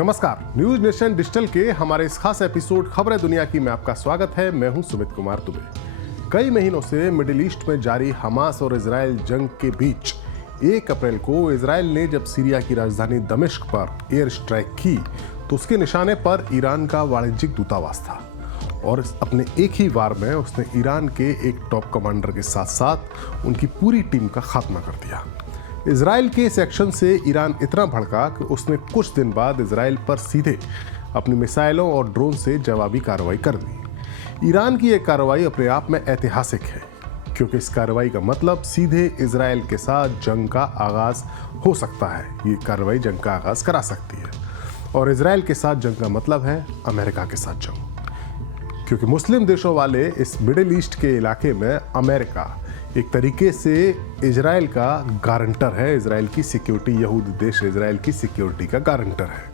नमस्कार, news nation digital के हमारे इस खास एपिसोड खबरें दुनिया की में आपका स्वागत है। मैं हूं सुमित कुमार दुबे। कई महीनों से मिडिल ईस्ट में जारी हमास और इजराइल जंग के बीच 1 अप्रैल को इजराइल ने जब सीरिया की राजधानी दमिश्क पर एयर स्ट्राइक की तो उसके निशाने पर ईरान का वाणिज्यिक दूतावास था और अपने एक ही वार में उसने ईरान के एक टॉप कमांडर के साथ साथ उनकी पूरी टीम का खात्मा कर दिया। इजराइल के इस एक्शन से ईरान इतना भड़का कि उसने कुछ दिन बाद इजराइल पर सीधे अपनी मिसाइलों और ड्रोन से जवाबी कार्रवाई कर दी। ईरान की यह कार्रवाई अपने आप में ऐतिहासिक है क्योंकि इस कार्रवाई का मतलब सीधे इजराइल के साथ जंग का आगाज हो सकता है। ये कार्रवाई जंग का आगाज करा सकती है और इजराइल के साथ जंग का मतलब है अमेरिका के साथ जंग, क्योंकि मुस्लिम देशों वाले इस मिडिल ईस्ट के इलाके में अमेरिका एक तरीके से इजराइल का गारंटर है। इजराइल की सिक्योरिटी, यहूदी देश इजराइल की सिक्योरिटी का गारंटर है।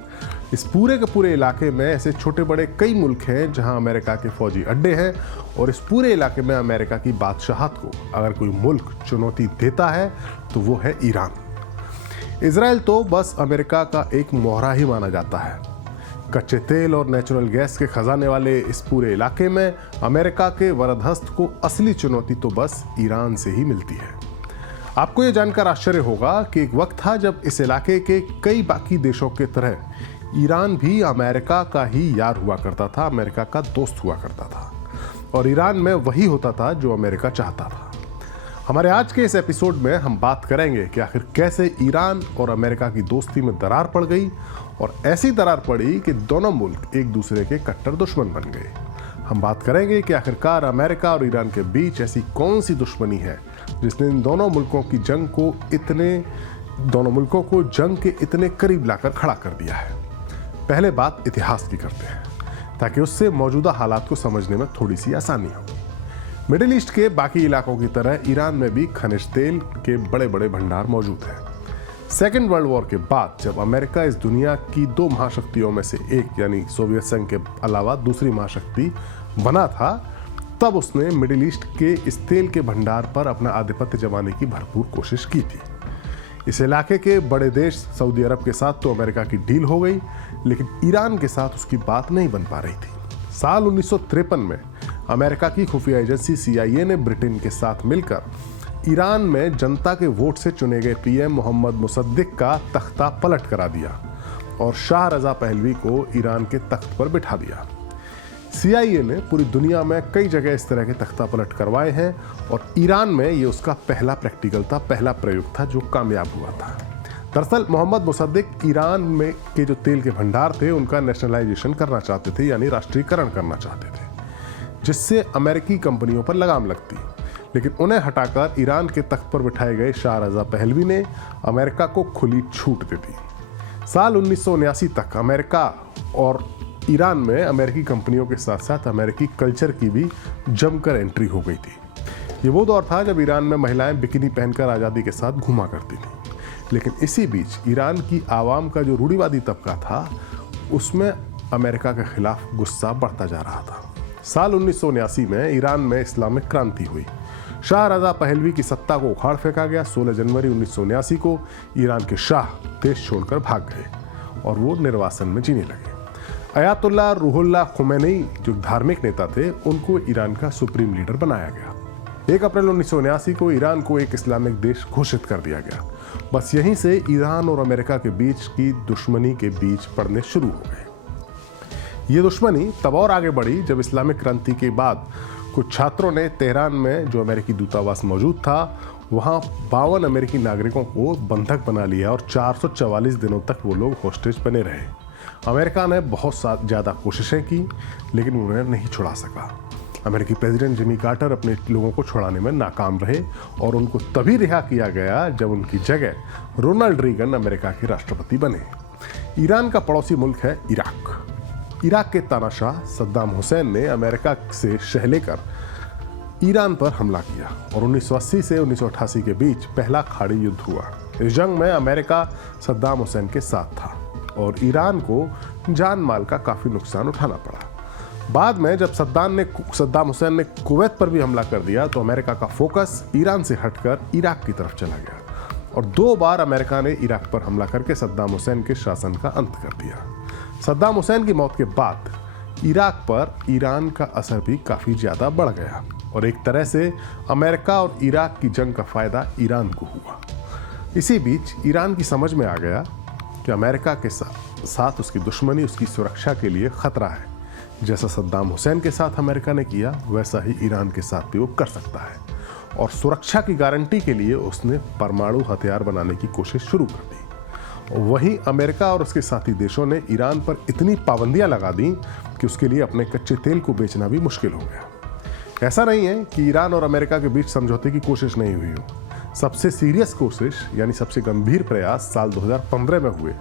इस पूरे के पूरे इलाके में ऐसे छोटे बड़े कई मुल्क हैं जहां अमेरिका के फौजी अड्डे हैं और इस पूरे इलाके में अमेरिका की बादशाहत को अगर कोई मुल्क चुनौती देता है तो वो है ईरान। इजराइल तो बस अमेरिका का एक मोहरा ही माना जाता है। कच्चे तेल और नेचुरल गैस के खजाने वाले इस पूरे इलाके में अमेरिका के वरदहस्त को असली चुनौती तो बस ईरान से ही मिलती है। आपको यह जानकर आश्चर्य होगा कि एक वक्त था जब इस इलाके के कई बाकी देशों की तरह ईरान भी अमेरिका का ही यार हुआ करता था, अमेरिका का दोस्त हुआ करता था और ईरान में वही होता था जो अमेरिका चाहता था। हमारे आज के इस एपिसोड में हम बात करेंगे कि आखिर कैसे ईरान और अमेरिका की दोस्ती में दरार पड़ गई और ऐसी दरार पड़ी कि दोनों मुल्क एक दूसरे के कट्टर दुश्मन बन गए। हम बात करेंगे कि आखिरकार अमेरिका और ईरान के बीच ऐसी कौन सी दुश्मनी है जिसने इन दोनों मुल्कों को जंग के इतने करीब लाकर खड़ा कर दिया है। पहले बात इतिहास की करते हैं ताकि उससे मौजूदा हालात को समझने में थोड़ी सी आसानी हो। मिडिल ईस्ट के बाकी इलाकों की तरह ईरान में भी खनिज तेल के बड़े बड़े भंडार मौजूद हैं। सेकेंड वर्ल्ड वॉर के बाद जब अमेरिका इस दुनिया की 2 महाशक्तियों में से एक यानी सोवियत संघ के अलावा दूसरी महाशक्ति बना था, तब उसने मिडिल ईस्ट के इस तेल के भंडार पर अपना आधिपत्य जमाने की भरपूर कोशिश की थी। इस इलाके के बड़े देश सऊदी अरब के साथ तो अमेरिका की डील हो गई, लेकिन ईरान के साथ उसकी बात नहीं बन पा रही थी। साल 1953 में अमेरिका की खुफिया एजेंसी CIA ने ब्रिटेन के साथ मिलकर ईरान में जनता के वोट से चुने गए PM मोहम्मद मुसद्दिक का तख्ता पलट करा दिया और शाह रजा पहलवी को ईरान के तख्त पर बिठा दिया। CIA ने पूरी दुनिया में कई जगह इस तरह के तख्ता पलट करवाए हैं और ईरान में ये उसका पहला प्रैक्टिकल था, पहला प्रयोग था जो कामयाब हुआ था। दरअसल मोहम्मद मुसद्दिक ईरान में के जो तेल के भंडार थे उनका नेशनलाइजेशन करना चाहते थे, यानी राष्ट्रीयकरण करना चाहते थे, जिससे अमेरिकी कंपनियों पर लगाम लगती। लेकिन उन्हें हटाकर ईरान के तख्त पर बिठाए गए शाह रजा पहलवी ने अमेरिका को खुली छूट दे दी। साल 1979 तक अमेरिका और ईरान में अमेरिकी कंपनियों के साथ साथ अमेरिकी कल्चर की भी जमकर एंट्री हो गई थी। ये वो दौर था जब ईरान में महिलाएं बिकिनी पहनकर आज़ादी के साथ घूमा करती थी। लेकिन इसी बीच ईरान की आवाम का जो रूढ़िवादी तबका था उसमें अमेरिका के खिलाफ गुस्सा बढ़ता जा रहा था। साल 1979 में ईरान में इस्लामिक क्रांति हुई। शाह रजा पहलवी की सत्ता को उखाड़ फेंका गया। 16 जनवरी 1979 को ईरान के शाह देश छोड़कर भाग गए और वो निर्वासन में जीने लगे। अयातुल्लाह रूहुल्लाह खुमैनी जो धार्मिक नेता थे उनको ईरान का सुप्रीम लीडर बनाया गया। 1 अप्रैल 1979 को ईरान को एक इस्लामिक देश घोषित कर दिया गया। बस यहीं से ईरान और अमेरिका के बीच की दुश्मनी के बीच पड़ने शुरू हो गए। ये दुश्मनी तब और आगे बढ़ी जब इस्लामिक क्रांति के बाद कुछ छात्रों ने तेहरान में जो अमेरिकी दूतावास मौजूद था वहाँ 52 अमेरिकी नागरिकों को बंधक बना लिया और 444 दिनों तक वो लोग होस्टेज बने रहे। अमेरिका ने बहुत ज़्यादा कोशिशें की लेकिन उन्हें नहीं छुड़ा सका। अमेरिकी प्रेसिडेंट जिमी कार्टर अपने लोगों को छुड़ाने में नाकाम रहे और उनको तभी रिहा किया गया जब उनकी जगह रोनाल्ड रीगन अमेरिका के राष्ट्रपति बने। ईरान का पड़ोसी मुल्क है इराक। इराक के तानाशाह सद्दाम हुसैन ने अमेरिका से शह लेकर ईरान पर हमला किया और 1980 से 1988 के बीच पहला खाड़ी युद्ध हुआ। इस जंग में अमेरिका सद्दाम हुसैन के साथ था और ईरान को जान माल का काफ़ी नुकसान उठाना पड़ा। बाद में जब सद्दाम हुसैन ने कुवैत पर भी हमला कर दिया तो अमेरिका का फोकस ईरान से हटकर इराक की तरफ चला गया और 2 बार अमेरिका ने इराक पर हमला करके सद्दाम हुसैन के शासन का अंत कर दिया। सद्दाम हुसैन की मौत के बाद इराक पर ईरान का असर भी काफ़ी ज़्यादा बढ़ गया और एक तरह से अमेरिका और इराक की जंग का फ़ायदा ईरान को हुआ। इसी बीच ईरान की समझ में आ गया कि अमेरिका के साथ उसकी दुश्मनी उसकी सुरक्षा के लिए खतरा है। जैसा सद्दाम हुसैन के साथ अमेरिका ने किया वैसा ही ईरान के साथ भी वो कर सकता है और सुरक्षा की गारंटी के लिए उसने परमाणु हथियार बनाने की कोशिश शुरू कर दी। वहीं अमेरिका और उसके साथी देशों ने ईरान पर इतनी पाबंदियां लगा दी कि उसके लिए अपने कच्चे तेल को बेचना भी मुश्किल हो गया। ऐसा नहीं है कि ईरान और अमेरिका के बीच समझौते की कोशिश नहीं हुई हो। सबसे सीरियस कोशिश यानी सबसे गंभीर प्रयास साल 2015 में हुए,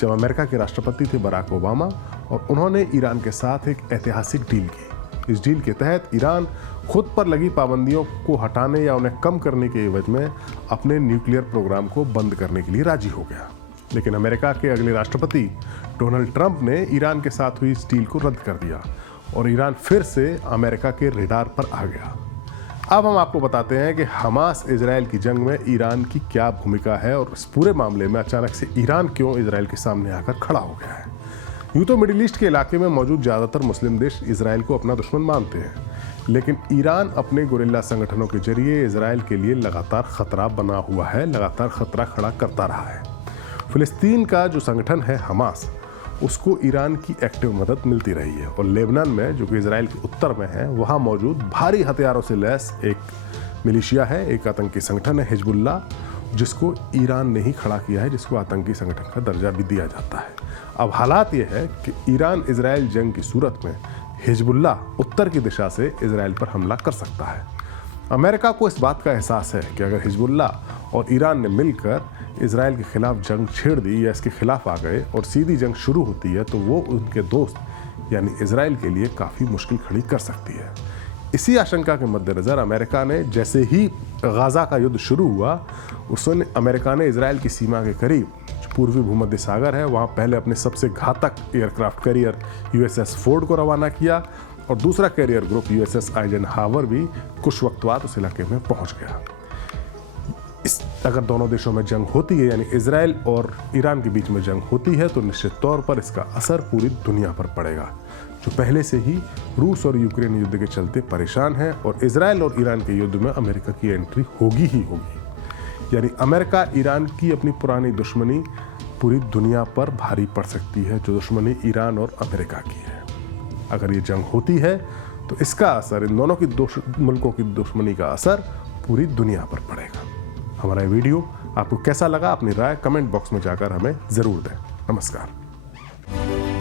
जब अमेरिका के राष्ट्रपति थे बराक ओबामा और उन्होंने ईरान के साथ एक ऐतिहासिक डील की। इस डील के तहत ईरान खुद पर लगी पाबंदियों को हटाने या उन्हें कम करने के एवज में अपने न्यूक्लियर प्रोग्राम को बंद करने के लिए राजी हो गया। लेकिन अमेरिका के अगले राष्ट्रपति डोनाल्ड ट्रंप ने ईरान के साथ हुई इस डील को रद्द कर दिया और ईरान फिर से अमेरिका के रेडार पर आ गया। अब हम आपको बताते हैं कि हमास इजराइल की जंग में ईरान की क्या भूमिका है और इस पूरे मामले में अचानक से ईरान क्यों इजराइल के सामने आकर खड़ा हो गया है। यूँ तो मिडिल ईस्ट के इलाके में मौजूद ज़्यादातर मुस्लिम देश इजराइल को अपना दुश्मन मानते हैं, लेकिन ईरान अपने गुरिल्ला संगठनों के जरिए इजराइल के लिए लगातार खतरा बना हुआ है, लगातार खतरा खड़ा करता रहा है। फिलिस्तीन का जो संगठन है हमास, उसको ईरान की एक्टिव मदद मिलती रही है और लेबनान में, जो कि इजराइल के उत्तर में है, वहाँ मौजूद भारी हथियारों से लैस एक मिलिशिया है, एक आतंकी संगठन है हिजबुल्लाह, जिसको ईरान ने ही खड़ा किया है, जिसको आतंकी संगठन का दर्जा भी दिया जाता है। अब हालात ये है कि ईरान इजराइल जंग की सूरत में हिजबुल्लाह उत्तर की दिशा से इजराइल पर हमला कर सकता है। अमेरिका को इस बात का एहसास है कि अगर हिजबुल्लाह और ईरान ने मिलकर इजराइल के खिलाफ जंग छेड़ दी या इसके खिलाफ आ गए और सीधी जंग शुरू होती है, तो वो उनके दोस्त यानी इजराइल के लिए काफ़ी मुश्किल खड़ी कर सकती है। इसी आशंका के मद्देनज़र अमेरिका ने जैसे ही गाज़ा का युद्ध शुरू हुआ, उसने अमेरिका ने इजराइल की सीमा के करीब जो पूर्वी भूमध्य सागर है, वहाँ पहले अपने सबसे घातक एयरक्राफ्ट कैरियर USS फोर्ड को रवाना किया और दूसरा कैरियर ग्रुप USS आइजनहावर भी कुछ वक्त बाद उस इलाके में पहुँच गया। अगर दोनों देशों में जंग होती है, यानी इजराइल और ईरान के बीच में जंग होती है, तो निश्चित तौर पर इसका असर पूरी दुनिया पर पड़ेगा, जो पहले से ही रूस और यूक्रेन युद्ध के चलते परेशान है और इजराइल और ईरान के युद्ध में अमेरिका की एंट्री होगी ही होगी। यानी अमेरिका ईरान की अपनी पुरानी दुश्मनी पूरी दुनिया पर भारी पड़ सकती है, जो दुश्मनी ईरान और अमेरिका की है। अगर ये जंग होती है तो इसका असर, इन दोनों की मुल्कों की दुश्मनी का असर पूरी दुनिया पर पड़ेगा। हमारा वीडियो आपको कैसा लगा, अपनी राय कमेंट बॉक्स में जाकर हमें ज़रूर दें। नमस्कार।